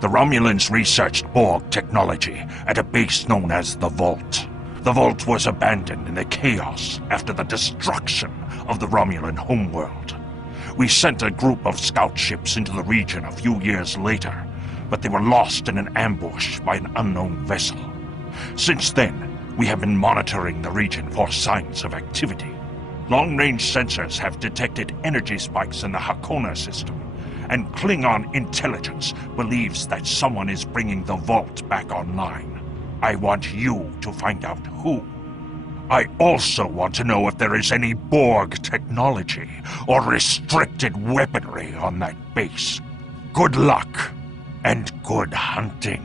The Romulans researched Borg technology at a base known as the Vault. The Vault was abandoned in the chaos after the destruction of the Romulan homeworld. We sent a group of scout ships into the region a few years later, but they were lost in an ambush by an unknown vessel. Since then, we have been monitoring the region for signs of activity. Long-range sensors have detected energy spikes in the Hakona system, and Klingon intelligence believes that someone is bringing the Vault back online. I want you to find out who. I also want to know if there is any Borg technology or restricted weaponry on that base. Good luck, and good hunting.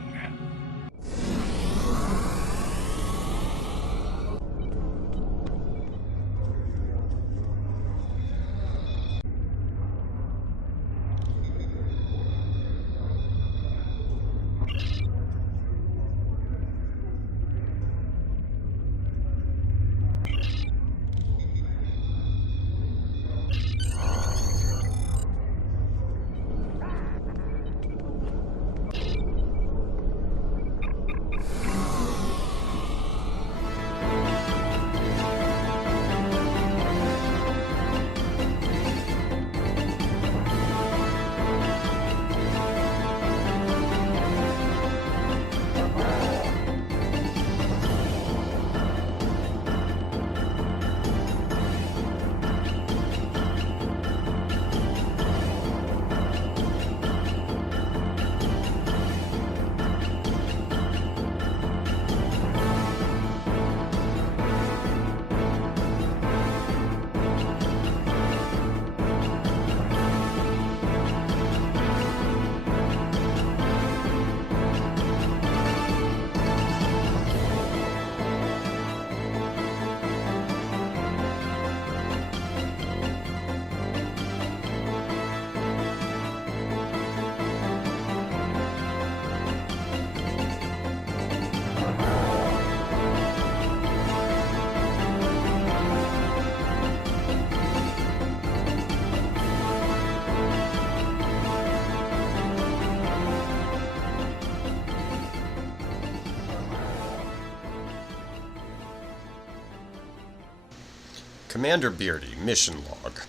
Commander Beardy, mission log.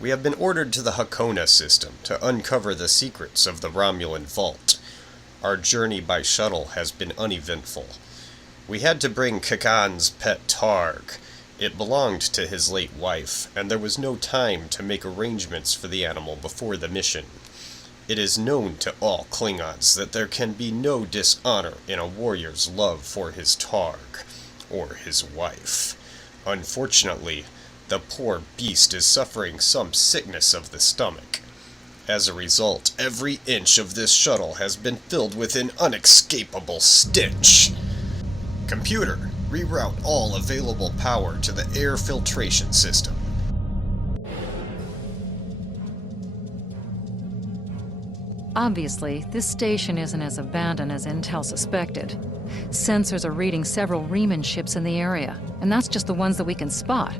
We have been ordered to the Hakona system to uncover the secrets of the Romulan Vault. Our journey by shuttle has been uneventful. We had to bring Kakan's pet Targ. It belonged to his late wife, and there was no time to make arrangements for the animal before the mission. It is known to all Klingons that there can be no dishonor in a warrior's love for his Targ, or his wife. Unfortunately, the poor beast is suffering some sickness of the stomach. As a result, every inch of this shuttle has been filled with an unescapable stench. Computer, reroute all available power to the air filtration system. Obviously, this station isn't as abandoned as Intel suspected. Sensors are reading several Riemann ships in the area, and that's just the ones that we can spot.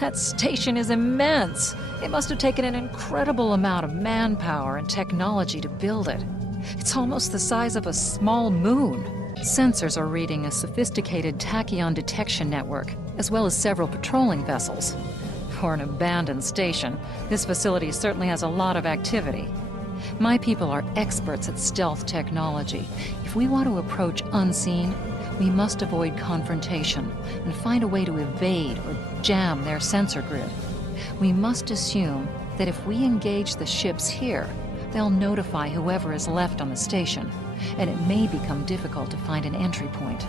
That station is immense. It must have taken an incredible amount of manpower and technology to build it. It's almost the size of a small moon. Sensors are reading a sophisticated tachyon detection network, as well as several patrolling vessels. For an abandoned station, this facility certainly has a lot of activity. My people are experts at stealth technology. If we want to approach unseen, we must avoid confrontation and find a way to evade or jam their sensor grid. We must assume that if we engage the ships here, they'll notify whoever is left on the station, and it may become difficult to find an entry point.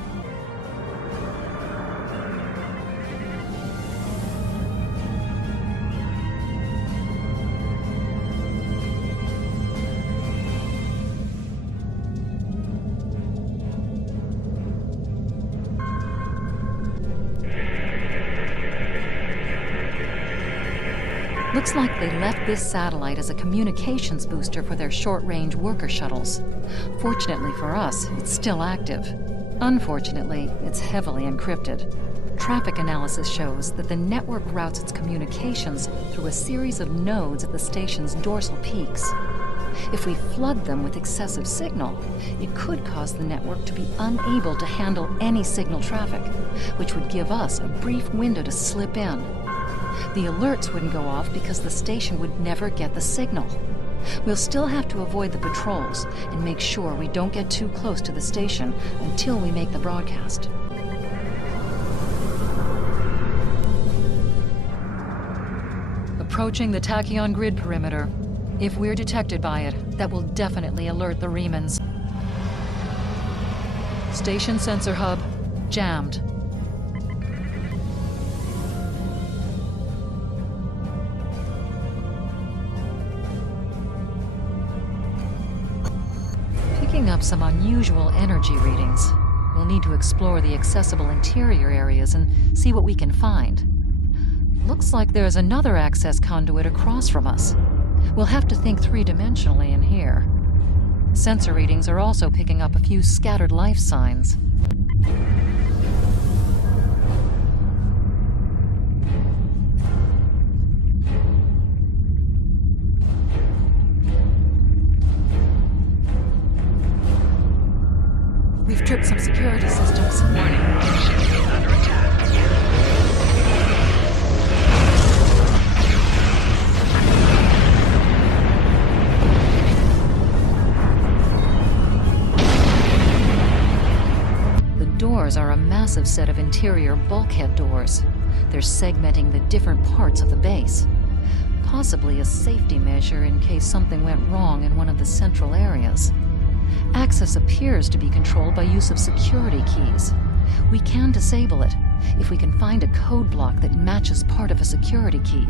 Looks like they left this satellite as a communications booster for their short-range worker shuttles. Fortunately for us, it's still active. Unfortunately, it's heavily encrypted. Traffic analysis shows that the network routes its communications through a series of nodes at the station's dorsal peaks. If we flood them with excessive signal, it could cause the network to be unable to handle any signal traffic, which would give us a brief window to slip in. The alerts wouldn't go off because the station would never get the signal. We'll still have to avoid the patrols and make sure we don't get too close to the station until we make the broadcast. Approaching the tachyon grid perimeter. If we're detected by it, that will definitely alert the Remans. Station sensor hub jammed. Picking up some unusual energy readings. We'll need to explore the accessible interior areas and see what we can find. Looks like there's another access conduit across from us. We'll have to think three-dimensionally in here. Sensor readings are also picking up a few scattered life signs. We've tripped some security systems. Warning, ship is under attack. The doors are a massive set of interior bulkhead doors. They're segmenting the different parts of the base. Possibly a safety measure in case something went wrong in one of the central areas. Access appears to be controlled by use of security keys. We can disable it if we can find a code block that matches part of a security key.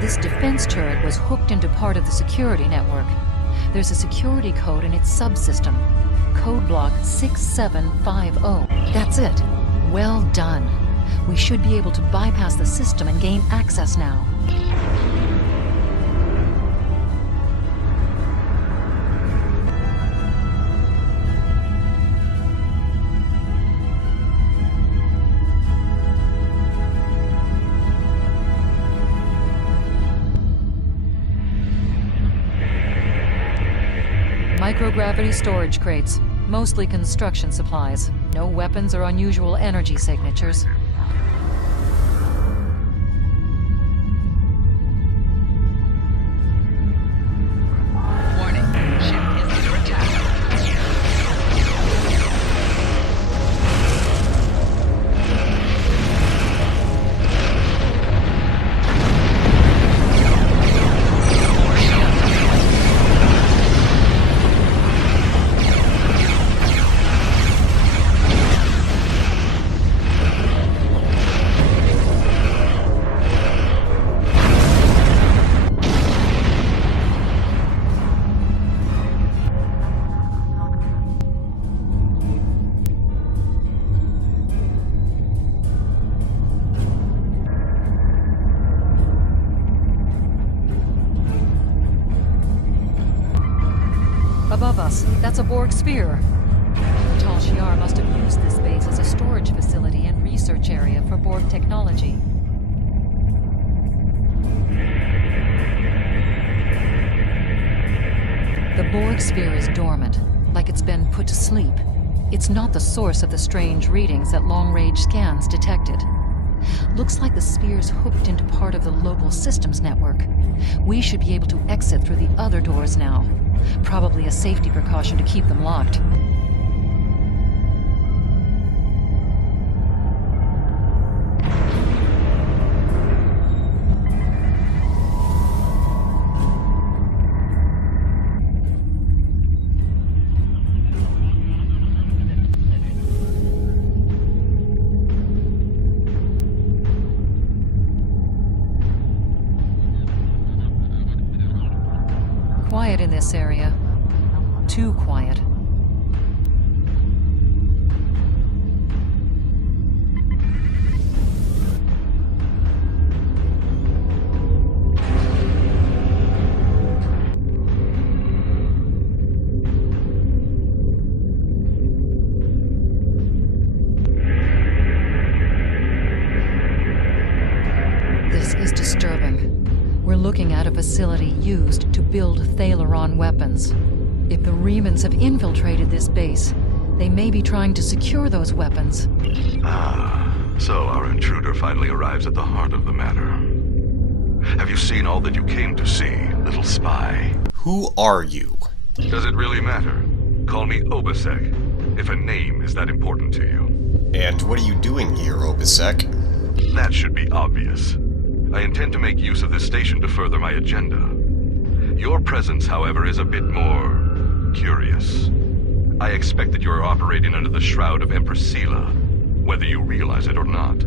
This defense turret was hooked into part of the security network. There's a security code in its subsystem. Code block 6750. That's it. Well done. We should be able to bypass the system and gain access now. Microgravity storage crates, mostly construction supplies. No weapons or unusual energy signatures. Warning, ship is under attack. Above us, that's a Borg sphere. Tal Shiar must have used this base as a storage facility and research area for Borg technology. The Borg sphere is dormant, like it's been put to sleep. It's not the source of the strange readings that long-range scans detected. Looks like the sphere's hooked into part of the local systems network. We should be able to exit through the other doors now. Probably a safety precaution to keep them locked. Quiet in this area. Too quiet. looking at a facility used to build Thalaron weapons. If the Remans have infiltrated this base, they may be trying to secure those weapons. Ah, so our intruder finally arrives at the heart of the matter. Have you seen all that you came to see, little spy? Who are you? Does it really matter? Call me Obasek, if a name is that important to you. And what are you doing here, Obasek? That should be obvious. I intend to make use of this station to further my agenda. Your presence, however, is a bit more curious. I expect that you are operating under the shroud of Empress Sela, whether you realize it or not.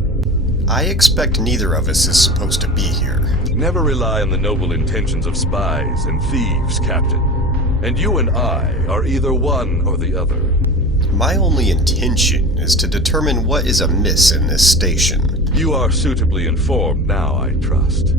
I expect neither of us is supposed to be here. Never rely on the noble intentions of spies and thieves, Captain. And you and I are either one or the other. My only intention is to determine what is amiss in this station. You are suitably informed now, I trust.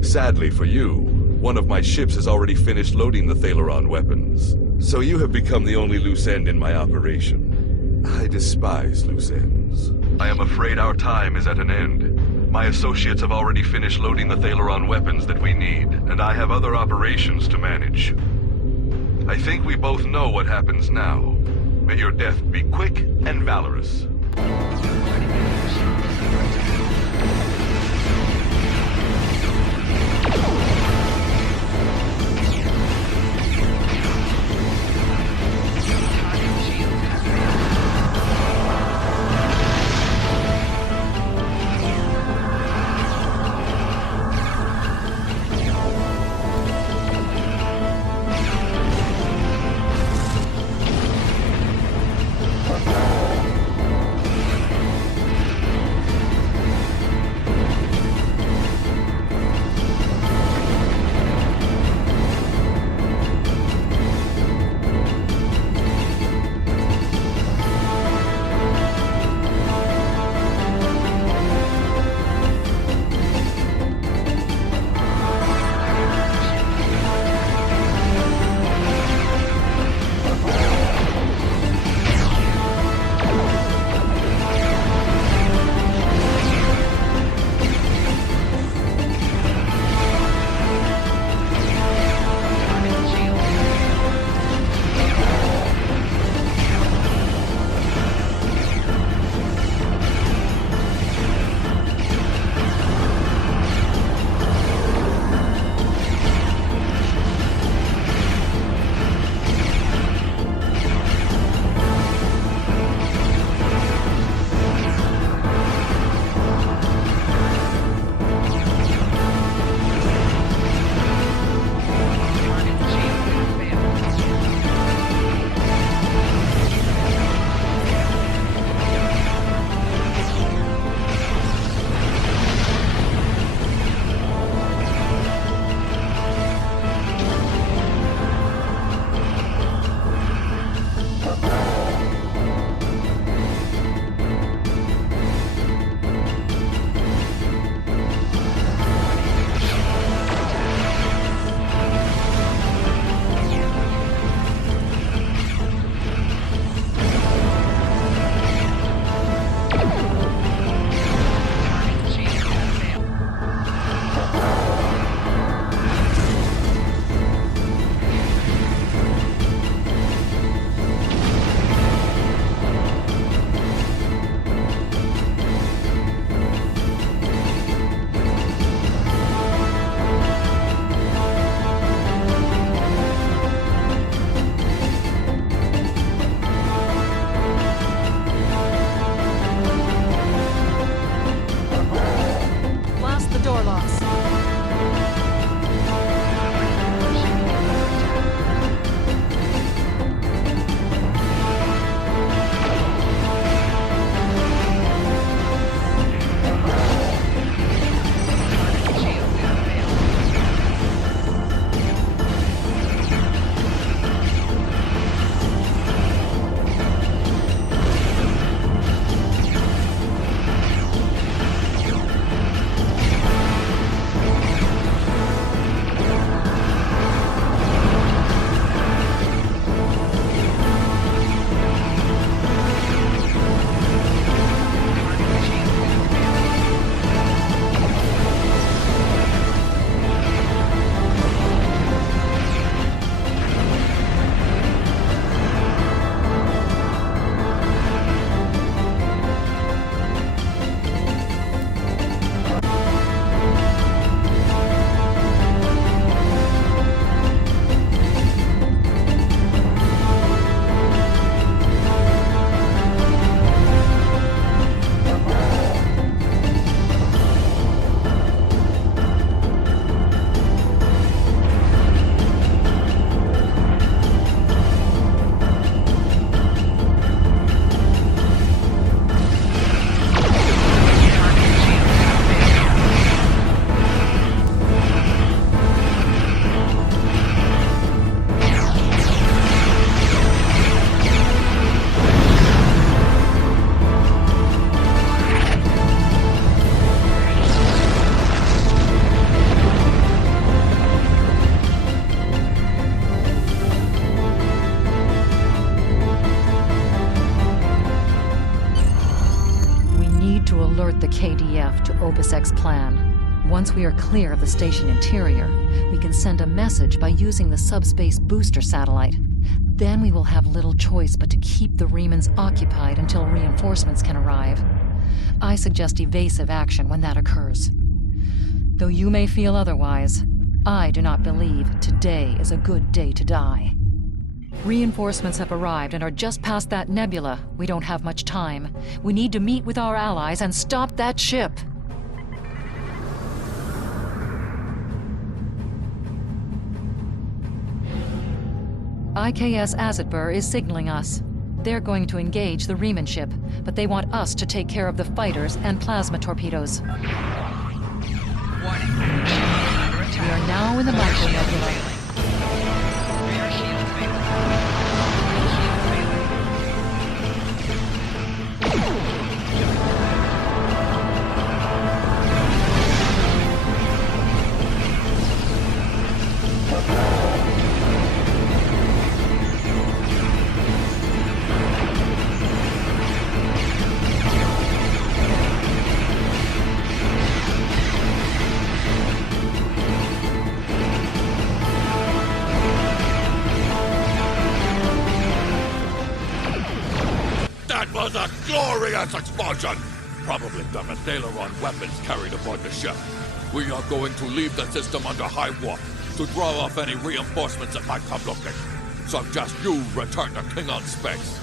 Sadly for you, one of my ships has already finished loading the Thalaron weapons, so you have become the only loose end in my operation. I despise loose ends. I am afraid our time is at an end. My associates have already finished loading the Thalaron weapons that we need, and I have other operations to manage. I think we both know what happens now. May your death be quick and valorous. To alert the KDF to Obisek's plan. Once we are clear of the station interior, we can send a message by using the subspace booster satellite. Then we will have little choice but to keep the Remans occupied until reinforcements can arrive. I suggest evasive action when that occurs. Though you may feel otherwise, I do not believe today is a good day to die. Reinforcements have arrived and are just past that nebula. We don't have much time. We need to meet with our allies and stop that ship. IKS Azatbur is signaling us. They're going to engage the Reman ship, but they want us to take care of the fighters and plasma torpedoes. Warning. Ship is under attack. We are now in the micronebula. Rear shield failing. Shield failing. That was a glorious explosion! Probably the Thalaron weapons carried aboard the ship. We are going to leave the system under high warp to draw off any reinforcements that might come looking. Suggest you return to Klingon space.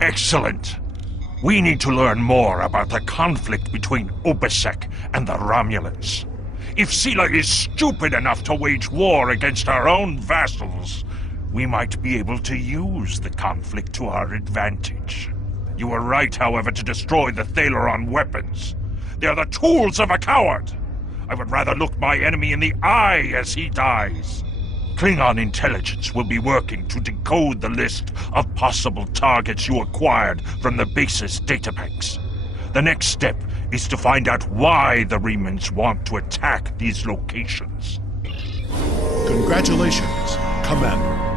Excellent. We need to learn more about the conflict between Obisek and the Romulans. If Sela is stupid enough to wage war against our own vassals, we might be able to use the conflict to our advantage. You were right, however, to destroy the Thalaron weapons. They are the tools of a coward. I would rather look my enemy in the eye as he dies. Klingon intelligence will be working to decode the list of possible targets you acquired from the base's databanks. The next step is to find out why the Remans want to attack these locations. Congratulations, Commander.